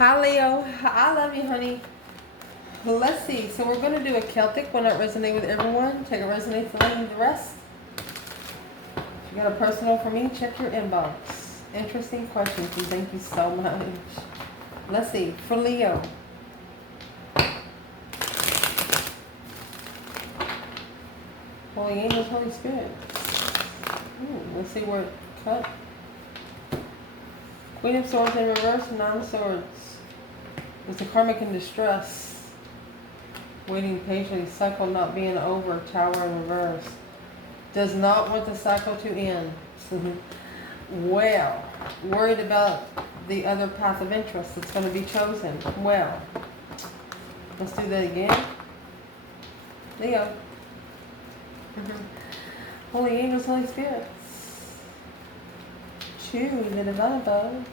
Hi Leo, I love you, honey. Let's see. So we're going to do a Celtic one that resonate with everyone. Take a resonate for leave the rest. If you got a personal for me, check your inbox. Interesting questions, and thank you so much. Let's see. For Leo. Holy Angels, Holy Spirit. Let's see where it cut. Queen of Swords in reverse, Nine of Swords. It's a karmic in distress. Waiting patiently, cycle not being over, Tower in reverse. Does not want the cycle to end. Well, worried about the other path of interest that's going to be chosen. Well, let's do that again. Leo. Holy Angels, Holy Spirits. Choose the divine above.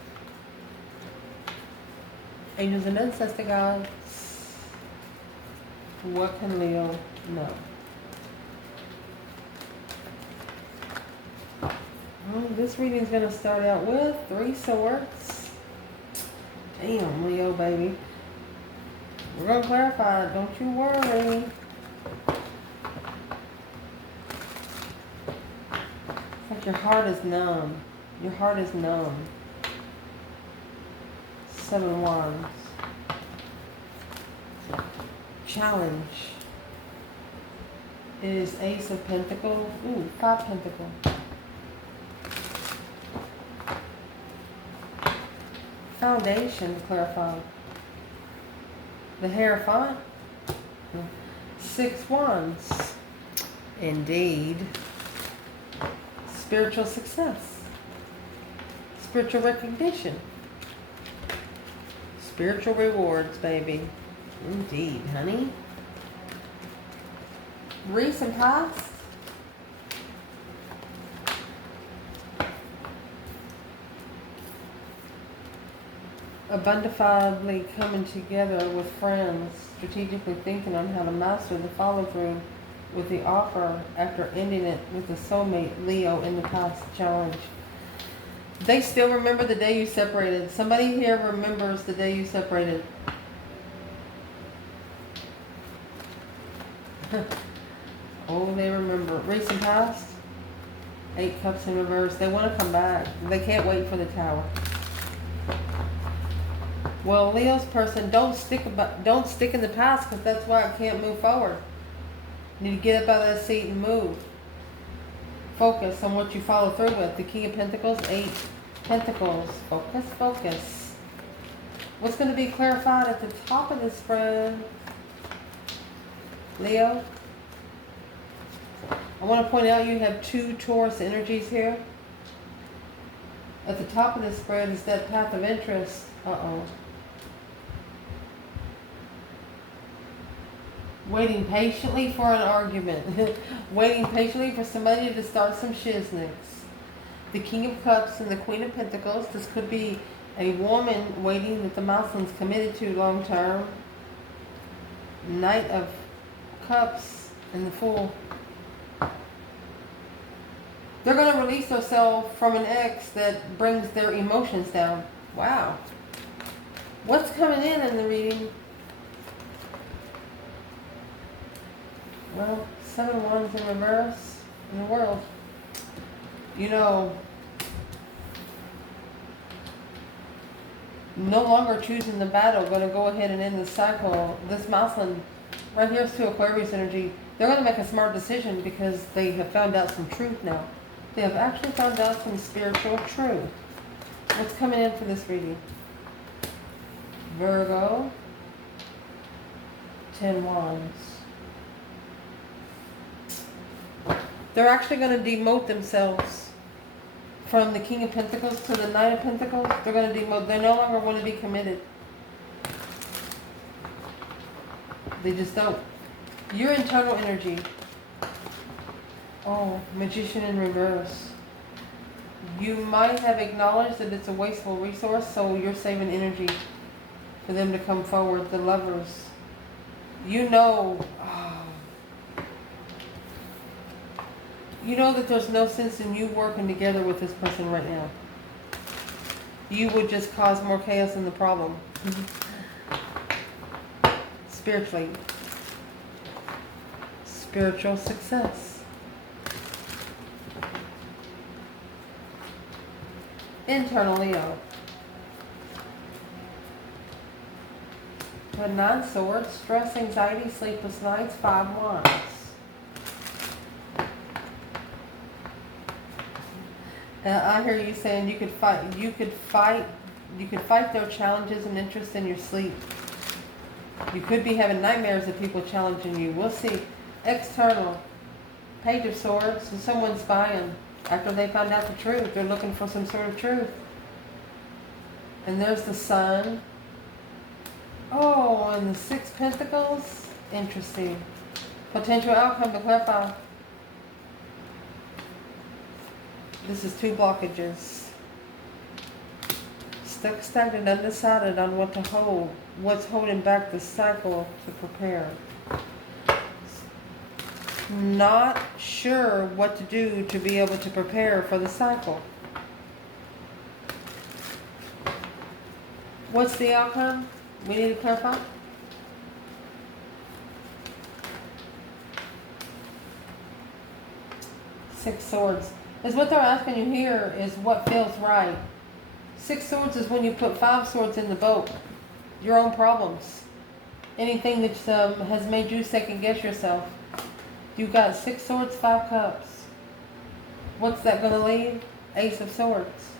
Angels and Ancestor gods. What can Leo know? This reading is going to start out with 3 swords. Damn, Leo, baby. We're going to clarify it. Don't you worry. It's like your heart is numb. Your heart is numb. 7 Wands. Challenge. It is Ace of Pentacles. 5 Pentacles. Foundation to clarify. The Hierophant. 6 Wands. Indeed. Spiritual success. Spiritual recognition. Spiritual rewards, baby. Indeed, honey. Recent past. Abundifiably coming together with friends, strategically thinking on how to master the follow-through with the offer after ending it with the soulmate Leo in the past challenge. They still remember the day you separated. Somebody here remembers the day you separated. Oh, they remember. Recent past. 8 Cups in reverse. They want to come back. They can't wait for the Tower. Well, Leo's person, don't stick in the past, because that's why I can't move forward. You need to get up out of that seat and move. Focus on what you follow through with. The King of Pentacles, 8 Pentacles. Focus, focus. What's going to be clarified at the top of the spread? Leo, I want to point out you have 2 Taurus energies here. At the top of the spread is that path of interest. Waiting patiently for an argument. Waiting patiently for somebody to start some shiznix. The King of Cups and the Queen of Pentacles. This could be a woman waiting that the Muslims committed to long term. Knight of Cups and the Fool. They're going to release themselves from an ex that brings their emotions down. Wow. What's coming in the reading? Well, 7 Wands in reverse in the world. You know, no longer choosing the battle, going to go ahead and end the cycle. This Muslim, right here is 2 Aquarius energy. They're going to make a smart decision because they have found out some truth now. They have actually found out some spiritual truth. What's coming in for this reading? Virgo, 10 Wands. They're actually going to demote themselves from the King of Pentacles to the Knight of Pentacles. They're going to demote. They no longer want to be committed. They just don't. Your internal energy. Oh, Magician in reverse. You might have acknowledged that it's a wasteful resource, so you're saving energy for them to come forward. The Lovers. You know... You know that there's no sense in you working together with this person right now. you would just cause more chaos in the problem. Spiritually. Spiritual success. Internal Leo. The 9 Swords, stress, anxiety, sleepless nights, 5 Wands. I hear you saying you could fight their challenges and interests in your sleep. You could be having nightmares of people challenging you. We'll see. External. Page of Swords, is someone spying. After they find out the truth, they're looking for some sort of truth. And there's the Sun. Oh, and the 6 Pentacles. Interesting. Potential outcome to clarify. This is 2 blockages. Stuck, stagnant, undecided on what to hold. What's holding back the cycle to prepare. Not sure what to do to be able to prepare for the cycle. What's the outcome? We need to clarify. Six Swords. Is what they're asking you here is what feels right. 6 Swords is when you put 5 swords in the boat. Your own problems. Anything that has made you second guess yourself. You've got 6 Swords, 5 Cups. What's that going to leave? Ace of Swords.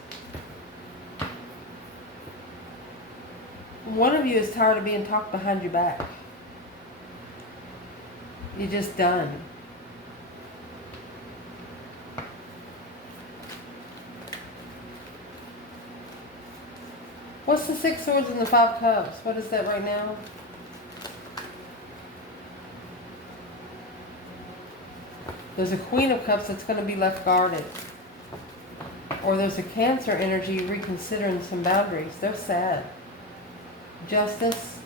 One of you is tired of being talked behind your back. You're just done. What's the 6 Swords and the 5 Cups? What is that right now? There's a Queen of Cups that's going to be left guarded. Or there's a Cancer energy reconsidering some boundaries. They're sad. Justice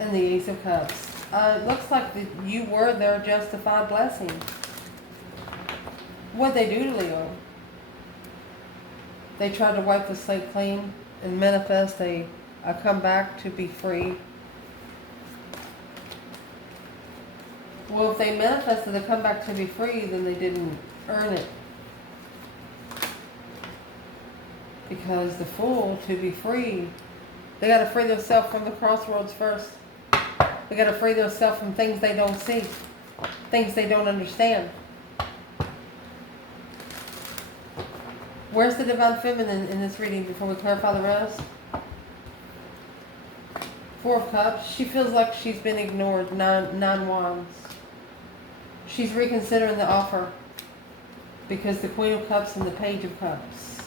and the Ace of Cups. It looks like you were their justified blessing. What'd they do to Leo? They tried to wipe the slate clean and manifest a comeback to be free. Well, if they manifested a comeback to be free, then they didn't earn it. Because the Fool, to be free, they got to free themselves from the crossroads first. They got to free themselves from things they don't see, things they don't understand. Where's the Divine Feminine in this reading before we clarify the rest? 4 of Cups. She feels like she's been ignored. 9 Wands. She's reconsidering the offer because the Queen of Cups and the Page of Cups.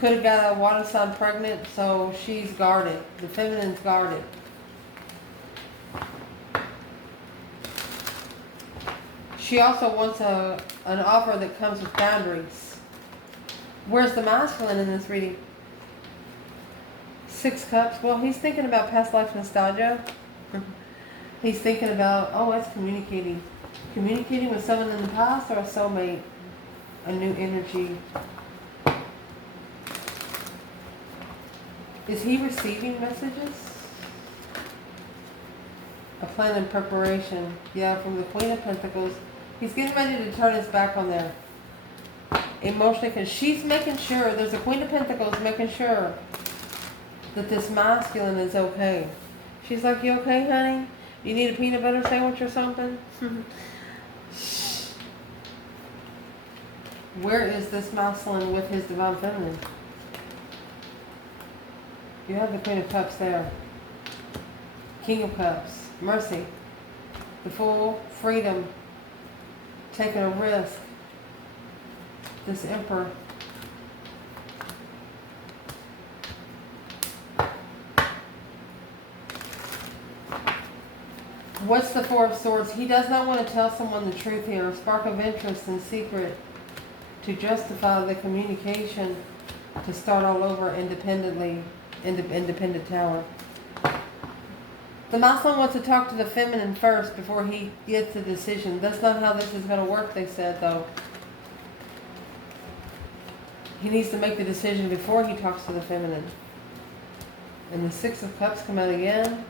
Could have got a water sign pregnant, so she's guarded. The Feminine's guarded. She also wants an offer that comes with boundaries. Where's the masculine in this reading? 6 Cups. Well, he's thinking about past life nostalgia. He's thinking about, it's communicating. Communicating with someone in the past or a soulmate. A new energy. Is he receiving messages? A plan and preparation. Yeah, from the Queen of Pentacles. He's getting ready to turn his back on there. Emotionally, because she's making sure, there's a Queen of Pentacles making sure that this masculine is okay. She's like, you okay, honey? You need a peanut butter sandwich or something? Where is this masculine with his Divine Feminine? You have the Queen of Cups there. King of Cups. Mercy. The Fool. Freedom. Taking a risk. This Emperor. What's the 4 of Swords? He does not want to tell someone the truth here. A spark of interest and secret to justify the communication to start all over independently. Independent tower. The masculine wants to talk to the feminine first before he gets a decision. That's not how this is going to work, they said, though. He needs to make the decision before he talks to the feminine. And the Six of Cups come out again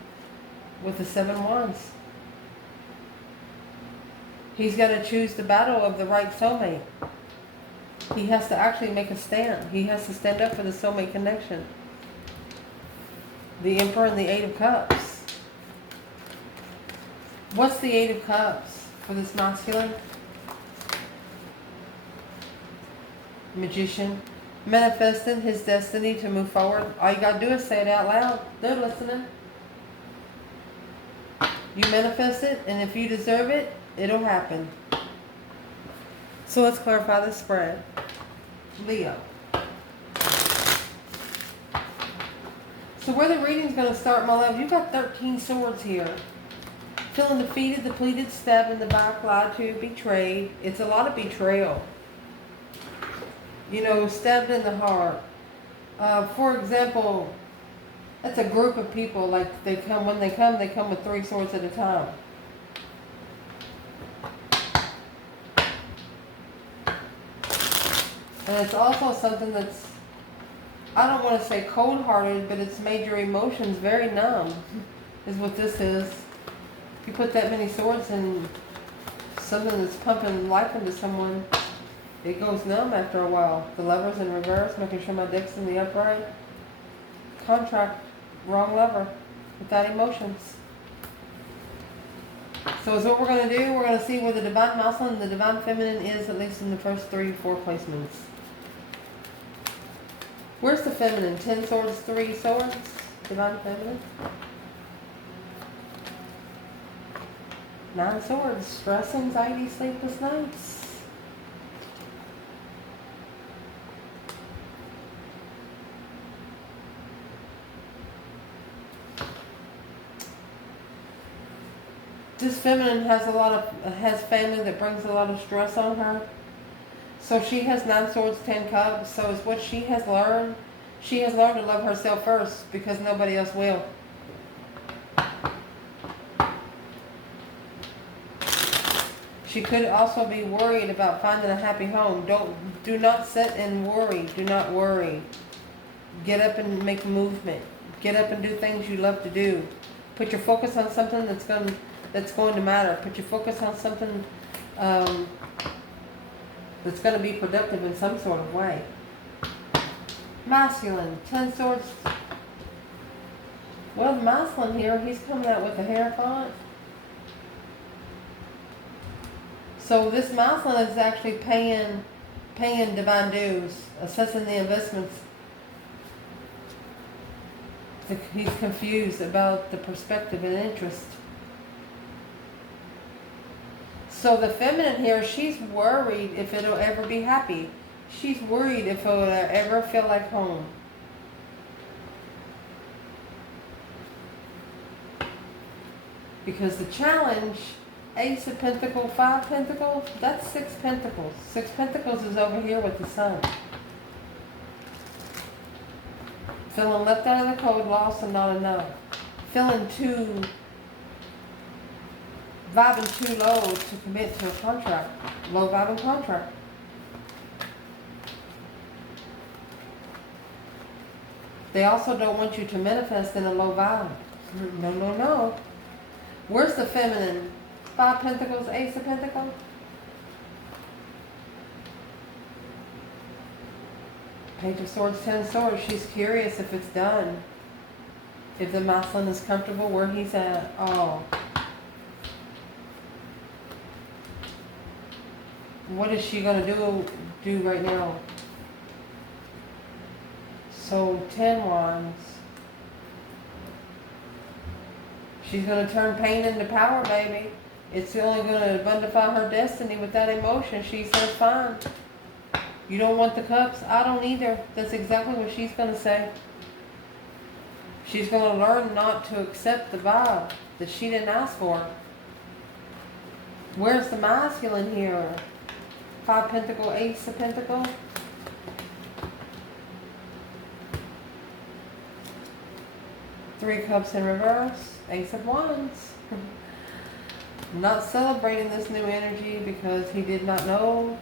with the Seven Wands. He's got to choose the battle of the right soulmate. He has to actually make a stand. He has to stand up for the soulmate connection. The Emperor and the Eight of Cups. What's the Eight of Cups for this masculine? Magician. Manifesting his destiny to move forward. All you got to do is say it out loud. They're listening. You manifest it, and if you deserve it, it'll happen. So let's clarify the spread. Leo. So where the reading's going to start, my love, you've got 13 swords here. Feeling defeated, depleted, stabbed in the back, lied to, betrayed. It's a lot of betrayal. You know, stabbed in the heart. For example, that's a group of people. Like when they come with 3 swords at a time. And it's also something that's, I don't want to say cold-hearted, but it's made your emotions very numb, is what this is. You put that many swords in something that's pumping life into someone, it goes numb after a while. The Lover's in reverse, making sure my dick's in the upright. Contract, wrong lover, without emotions. So is what we're going to do, we're going to see where the Divine Masculine and the Divine Feminine is, at least in the first 3 or 4 placements. Where's the Feminine? 10 swords, 3 swords. Divine Feminine. 9 swords. Stress, anxiety, sleepless nights. This Feminine has family that brings a lot of stress on her. So she has 9 swords, 10 cups. So it's what she has learned. She has learned to love herself first because nobody else will. She could also be worried about finding a happy home. Do not sit and worry. Do not worry. Get up and make movement. Get up and do things you love to do. Put your focus on something that's going to matter. Put your focus on something that's going to be productive in some sort of way. Masculine, 10 swords. Well, the masculine here, he's coming out with a Hierophant. So this masculine is actually paying divine dues, assessing the investments. He's confused about the perspective and interest. So the feminine here, she's worried if it'll ever be happy. She's worried if it'll ever feel like home. Because the challenge, Ace of Pentacles, 5 Pentacles, that's 6 Pentacles. 6 Pentacles is over here with the Sun. Feeling left out of the cold, lost and not enough. Feeling vibing too low to commit to a contract. Low vibing contract. They also don't want you to manifest in a low vibe. No, no, no. Where's the feminine? 5 Pentacles, Ace of Pentacles. Page of Swords, 10 Swords. She's curious if it's done. If the masculine is comfortable where he's at. Oh. What is she going to do right now? So 10 Wands. She's going to turn pain into power, baby. It's only going to abundify her destiny with that emotion. She says, fine. You don't want the cups? I don't either. That's exactly what she's going to say. She's going to learn not to accept the vibe that she didn't ask for. Where's the masculine here? 5 Pentacles, Ace of Pentacles. Three Cups in reverse, Ace of Wands. Not celebrating this new energy because he did not know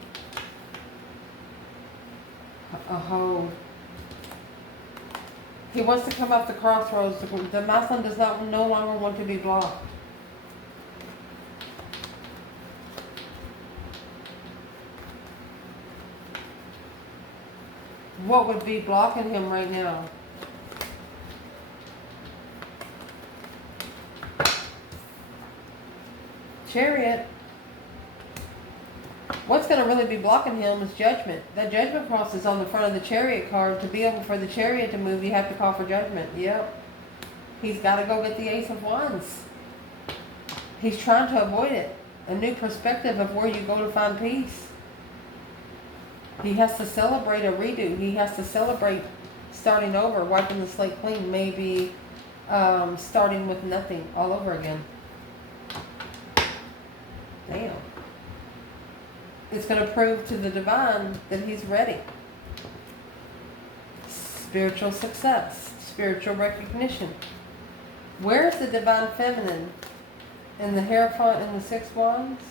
a hold. He wants to come off the crossroads. The masculine does not no longer want to be blocked. What would be blocking him right now? Chariot. What's going to really be blocking him is judgment. That judgment cross is on the front of the chariot card. To be able for the chariot to move, you have to call for judgment. Yep. He's got to go get the Ace of Wands. He's trying to avoid it. A new perspective of where you go to find peace. He has to celebrate a redo. He has to celebrate starting over, wiping the slate clean. Maybe starting with nothing all over again. Damn. It's going to prove to the divine that he's ready. Spiritual success, spiritual recognition. Where's the divine feminine? In the Hierophant and the Six Wands?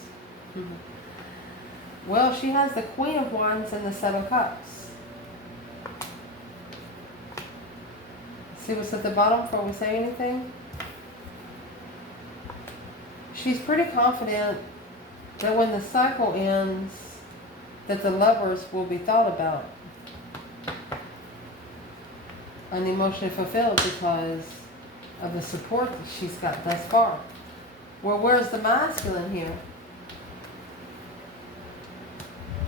Well, she has the Queen of Wands and the Seven Cups. See what's at the bottom before we say anything? She's pretty confident that when the cycle ends, that the lovers will be thought about and emotionally fulfilled because of the support that she's got thus far. Well, where's the masculine here?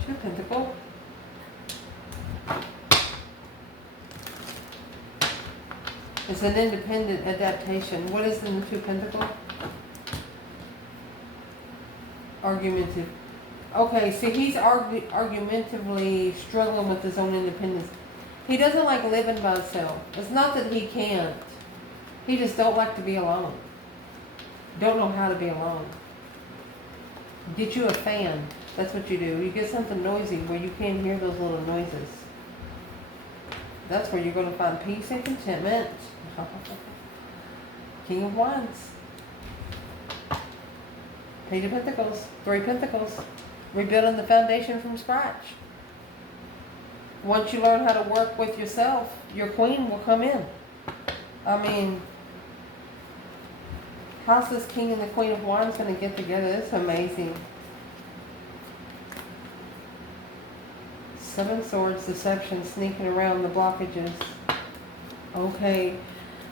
Two of Pentacles. It's an independent adaptation. What is in the Two of Pentacles? Argumentative. Okay, see, he's argumentatively struggling with his own independence. He doesn't like living by himself. It's not that he can't. He just don't like to be alone. Don't know how to be alone. Get you a fan. That's what you do. You get something noisy where you can't hear those little noises. That's where you're going to find peace and contentment. King of Wands. Page of Pentacles. Three Pentacles. Rebuilding the foundation from scratch. Once you learn how to work with yourself, your queen will come in. I mean, how's this King and the Queen of Wands going to get together? It's amazing. Seven Swords, deception, sneaking around the blockages. Okay.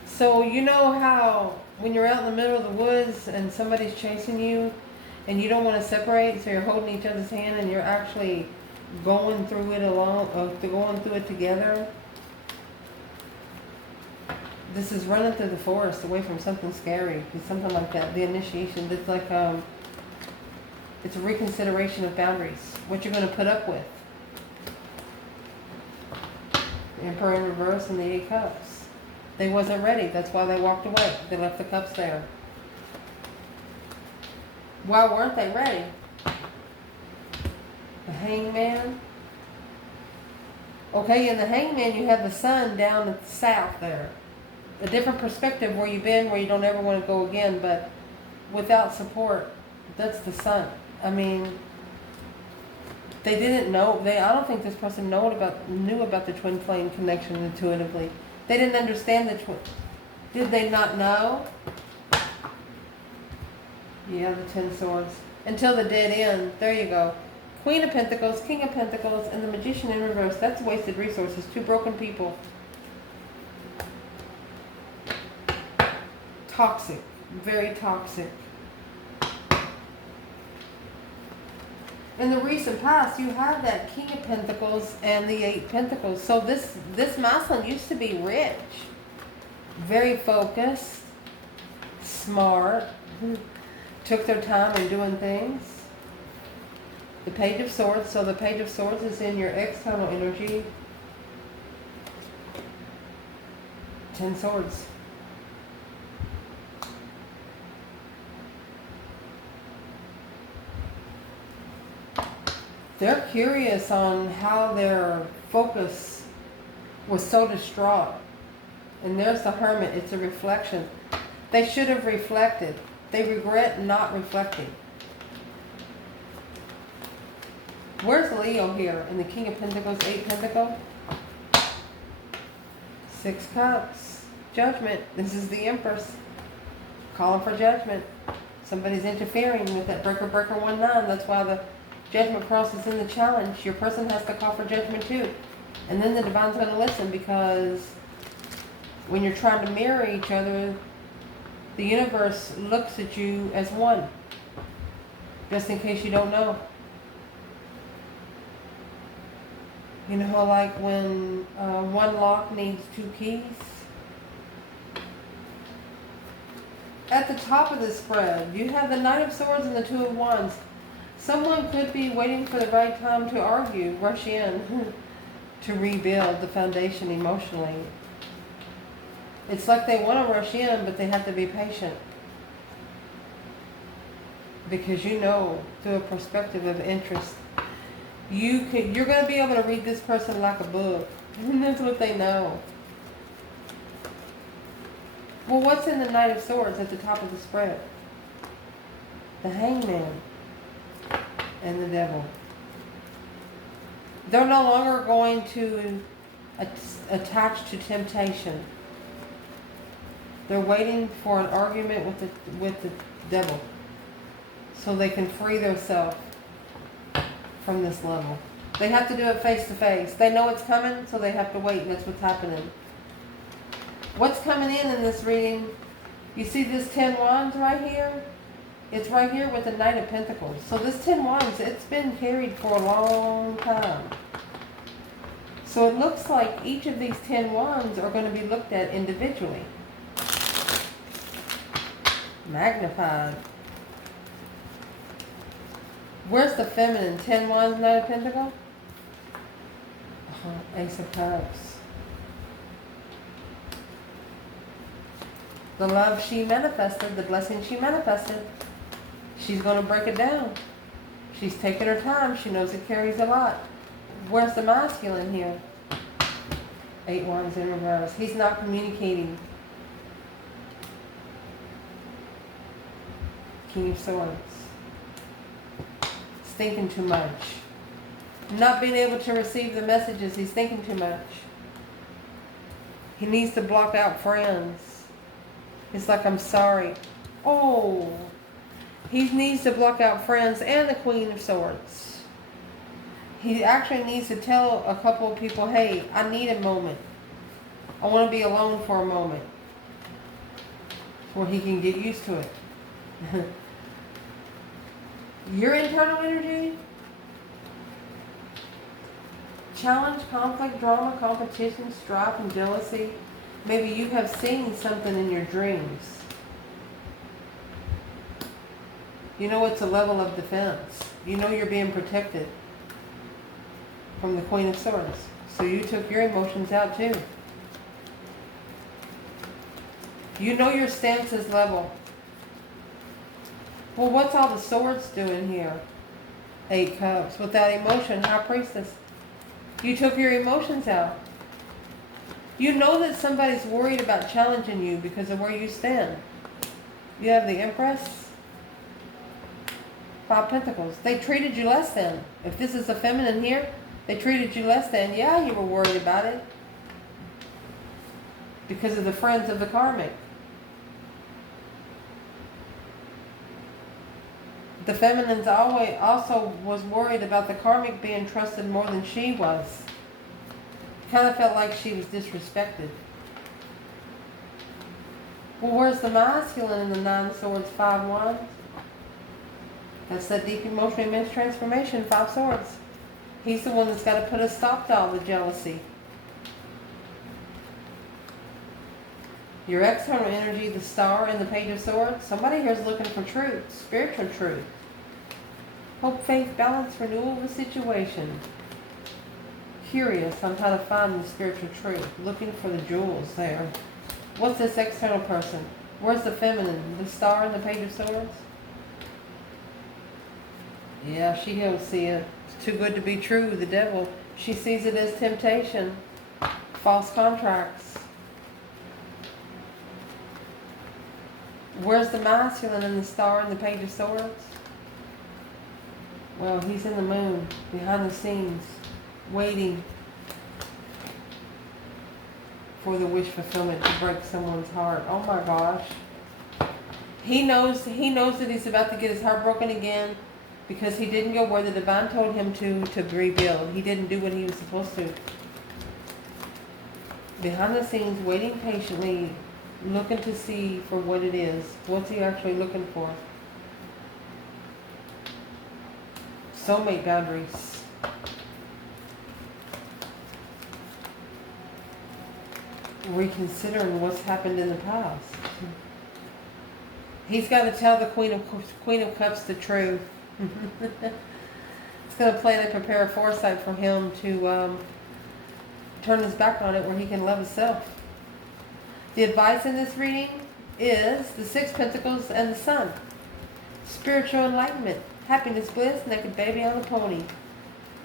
So you know how when you're out in the middle of the woods and somebody's chasing you and you don't want to separate, so you're holding each other's hand and you're actually going through it alone, going through it together. This is running through the forest away from something scary, something like that. The initiation. It's like it's a reconsideration of boundaries. What you're going to put up with. The Emperor in reverse and the Eight Cups. They wasn't ready. That's why they walked away. They left the cups there. Why weren't they ready? The Hangman. Okay, in the Hangman you have the sun down at the south there. A different perspective where you've been, where you don't ever want to go again, but without support, that's the sun. I mean, they didn't know. I don't think this person knew about the twin flame connection intuitively. They didn't understand the twin. Did they not know? Yeah, the Ten Swords. Until the dead end. There you go. Queen of Pentacles, King of Pentacles, and the Magician in reverse. That's wasted resources. Two broken people. Toxic. Very toxic. In the recent past, you have that King of Pentacles and the Eight Pentacles. So this masculine used to be rich. Very focused. Smart. Took their time in doing things. The Page of Swords. So the Page of Swords is in your external energy. Ten Swords. They're curious on how their focus was so distraught. And there's the Hermit. It's a reflection. They should have reflected. They regret not reflecting. Where's Leo here in the King of Pentacles, Eight Pentacles? Six Cups. Judgment. This is the Empress. Calling for judgment. Somebody's interfering with that breaker 19. That's why the judgment cross is in the challenge. Your person has to call for judgment too. And then the divine's going to listen, because when you're trying to mirror each other, the universe looks at you as one. Just in case you don't know. You know, like when one lock needs two keys? At the top of the spread, you have the Knight of Swords and the Two of Wands. Someone could be waiting for the right time to argue, rush in, to rebuild the foundation emotionally. It's like they want to rush in, but they have to be patient. Because you know, through a perspective of interest, you're going to be able to read this person like a book. And that's what they know. Well, what's in the Knight of Swords at the top of the spread? The Hangman and the Devil. They're no longer going to attach to temptation. They're waiting for an argument with the devil, so they can free themselves from this level. They have to do it face to face. They know it's coming, so they have to wait, and that's what's happening. What's coming in this reading? You see this 10 Wands right here? It's right here with the Knight of Pentacles. So this 10 Wands, it's been carried for a long time. So it looks like each of these 10 Wands are going to be looked at individually. Magnified. Where's the feminine? 10 Wands, Knight of Pentacles? Ace of Cups. The love she manifested, the blessing she manifested, she's going to break it down. She's taking her time. She knows it carries a lot. Where's the masculine here? 8 Wands in reverse. He's not communicating. King of Swords. He's thinking too much. Not being able to receive the messages. He's thinking too much. He needs to block out friends. It's like, I'm sorry. Oh. He needs to block out friends and the Queen of Swords. He actually needs to tell a couple of people, hey, I need a moment. I want to be alone for a moment. Where he can get used to it. Your internal energy? Challenge, conflict, drama, competition, strife, and jealousy. Maybe you have seen something in your dreams. You know it's a level of defense. You know you're being protected from the Queen of Swords. So you took your emotions out too. You know your stance is level. Well, what's all the swords doing here? 8 Cups. Without emotion, High Priestess. You took your emotions out. You know that somebody's worried about challenging you because of where you stand. You have the Empress. 5 Pentacles. They treated you less than. If this is a feminine here, they treated you less than. Yeah, you were worried about it. Because of the friends of the karmic. The feminines also was worried about the karmic being trusted more than she was. Kind of felt like she was disrespected. Well, where's the masculine in the 9 Swords, 5 Wands? That's that deep emotional immense transformation, 5 Swords. He's the one that's got to put a stop to all the jealousy. Your external energy, the Star and the Page of Swords. Somebody here is looking for truth, spiritual truth. Hope, faith, balance, renewal of the situation. Curious on how to find the spiritual truth. Looking for the jewels there. What's this external person? Where's the feminine? The Star and the Page of Swords? Yeah, she'll see it. It's too good to be true, the devil. She sees it as temptation. False contracts. Where's the masculine in the Star and the Page of Swords? Well, he's in the moon, behind the scenes, waiting for the wish fulfillment to break someone's heart. Oh my gosh. He knows that he's about to get his heart broken again because he didn't go where the divine told him to rebuild. He didn't do what he was supposed to. Behind the scenes, waiting patiently, looking to see for what it is. What's he actually looking for? Soulmate boundaries. Reconsidering what's happened in the past. He's got to tell the Queen of Cups the truth. It's going to plan and prepare a foresight for him to turn his back on it where he can love himself. The advice in this reading is the Six Pentacles and the Sun. Spiritual enlightenment, happiness, bliss, naked baby on a pony.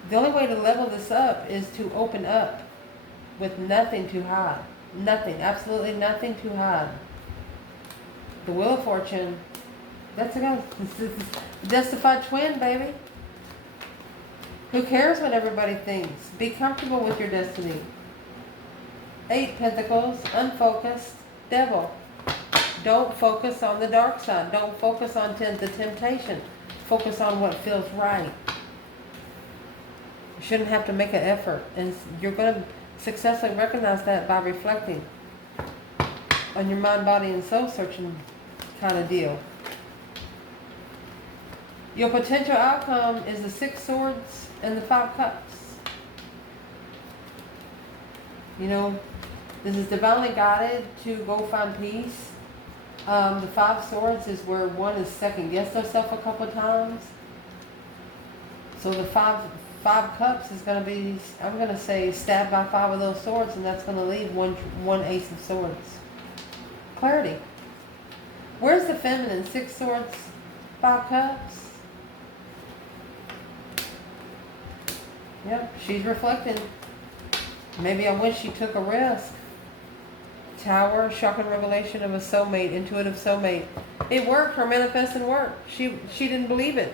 The only way to level this up is to open up with nothing to hide. Nothing, absolutely nothing to hide. The Wheel of Fortune, that's a justified twin, baby. Who cares what everybody thinks? Be comfortable with your destiny. 8 Pentacles, unfocused, devil. Don't focus on the dark side. Don't focus on the temptation. Focus on what feels right. You shouldn't have to make an effort. And you're going to successfully recognize that by reflecting on your mind, body, and soul searching kind of deal. Your potential outcome is the 6 Swords and the 5 Cups. You know, this is divinely guided to go find peace. The 5 Swords is where one is second guessed herself a couple of times. So the 5 Cups is going to be, I'm going to say, stabbed by 5 of those swords, and that's going to leave one Ace of Swords. Clarity. Where's the feminine? 6 Swords, 5 Cups. Yep, she's reflecting. Maybe I wish she took a risk. Tower, shocking revelation of a soulmate, intuitive soulmate. It worked. Her manifesting worked. She didn't believe it.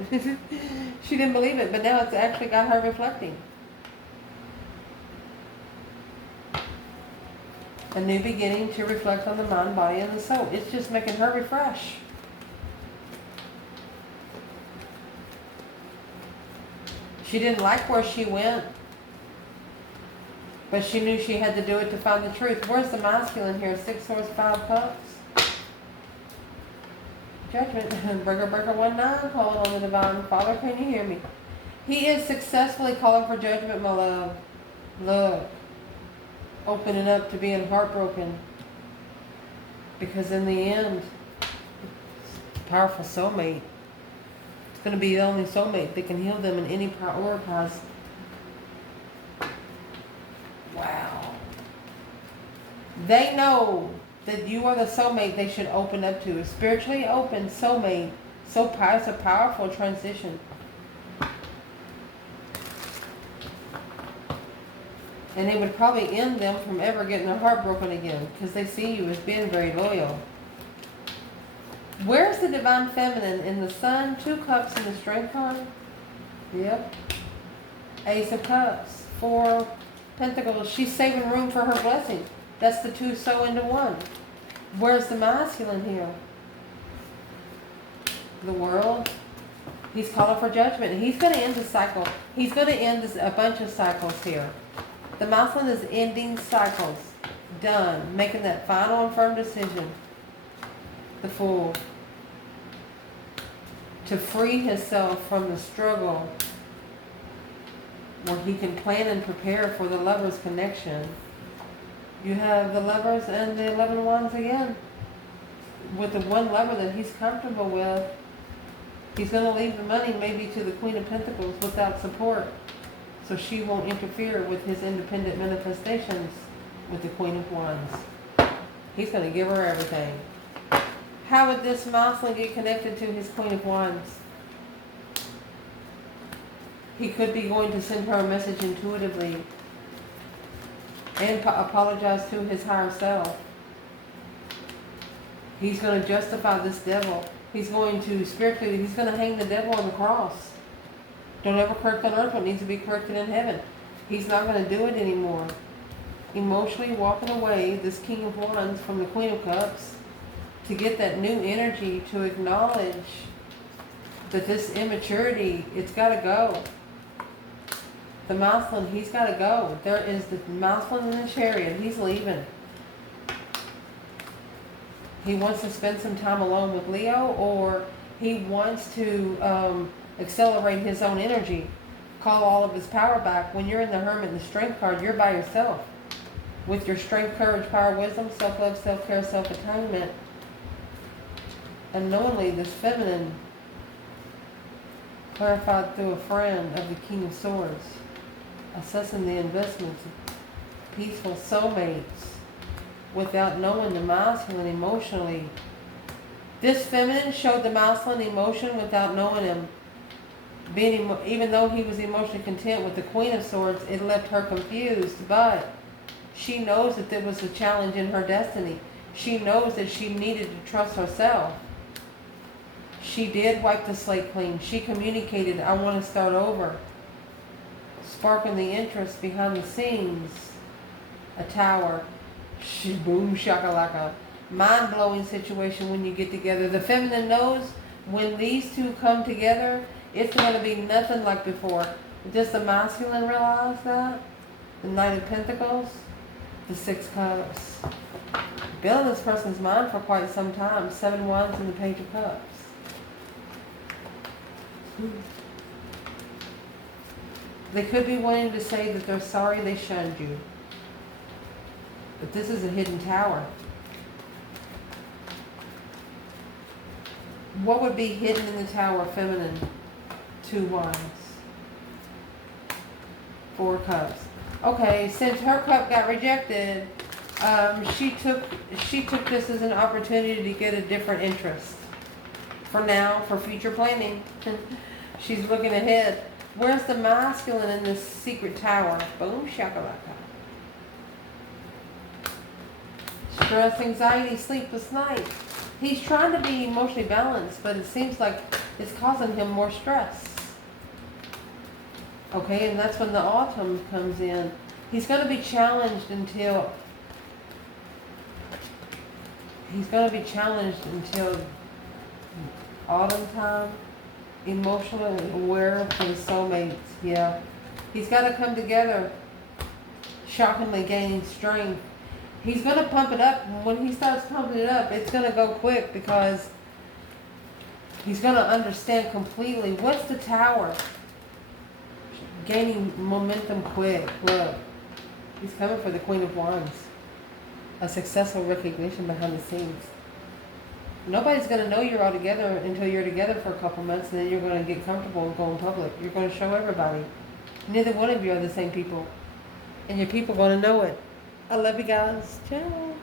She didn't believe it, but now it's actually got her reflecting. A new beginning to reflect on the mind, body, and the soul. It's just making her refresh. She didn't like where she went, but she knew she had to do it to find the truth. Where's the masculine here? 6 Swords, 5 Cups. Judgment. Breaker 19, calling on the divine. Father, can you hear me? He is successfully calling for judgment, my love. Look. Opening up to being heartbroken. Because in the end, it's a powerful soulmate. It's going to be the only soulmate that can heal them in any prioritize. Wow. They know that you are the soulmate they should open up to. A spiritually open soulmate. It's a powerful transition. And it would probably end them from ever getting their heart broken again, because they see you as being very loyal. Where's the divine feminine? In the Sun, 2 Cups in the Strength card. Yep. Ace of Cups, 4 Pentacles. She's saving room for her blessing. That's the 2 sew into 1. Where's the masculine here? The World. He's calling for judgment. He's going to end the cycle. He's going to end a bunch of cycles here. The masculine is ending cycles. Done. Making that final and firm decision. The Fool. To free himself from the struggle where he can plan and prepare for the Lovers connection. You have the Lovers and the 11 Wands again. With the one lover that he's comfortable with, he's going to leave the money maybe to the Queen of Pentacles without support. So she won't interfere with his independent manifestations with the Queen of Wands. He's going to give her everything. How would this masculine get connected to his Queen of Wands? He could be going to send her a message intuitively and apologize to his higher self. He's going to justify this devil. He's going to spiritually, he's going to hang the devil on the cross. Don't ever correct on earth what needs to be corrected in heaven. He's not going to do it anymore. emotionally walking away, this King of Wands from the Queen of Cups, to get that new energy, to acknowledge that this immaturity, it's got to go. The masculine, he's got to go. There is the masculine in the Chariot. He's leaving. He wants to spend some time alone with Leo, or he wants to accelerate his own energy, call all of his power back. When you're in the Hermit and the Strength card, you're by yourself. With your strength, courage, power, wisdom, self-love, self-care, self-attainment. Unknowingly, this feminine, clarified through a friend of the King of Swords, assessing the investments of peaceful soulmates without knowing the masculine emotionally. This feminine showed the masculine emotion without knowing him. Even though he was emotionally content with the Queen of Swords, it left her confused, but she knows that there was a challenge in her destiny. She knows that she needed to trust herself. She did wipe the slate clean. She communicated, I want to start over. Sparking the interest behind the scenes. A tower. Boom shakalaka. Mind-blowing situation when you get together. The feminine knows when these two come together, it's going to be nothing like before. Does the masculine realize that? The Knight of Pentacles. The Six Cups. Been in this person's mind for quite some time. 7 Wands and the Page of Cups. They could be wanting to say that they're sorry they shunned you. But this is a hidden tower. What would be hidden in the tower, feminine? 2 Wands. 4 Cups. Okay, since her cup got rejected, she took this as an opportunity to get a different interest. For now, for future planning. She's looking ahead. Where's the masculine in this secret tower? Boom shakalaka. Stress, anxiety, sleepless nights. He's trying to be emotionally balanced, but it seems like it's causing him more stress. Okay, and that's when the autumn comes in. He's going to be challenged until autumn time. Emotionally aware for the soulmates. Yeah. He's got to come together. Shockingly gaining strength. He's going to pump it up. When he starts pumping it up, it's going to go quick because he's going to understand completely. What's the tower? Gaining momentum quick. Look. He's coming for the Queen of Wands. A successful recognition behind the scenes. Nobody's going to know you're all together until you're together for a couple months, and then you're going to get comfortable and go in public. You're going to show everybody. Neither one of you are the same people. And your people are going to know it. I love you guys. Ciao.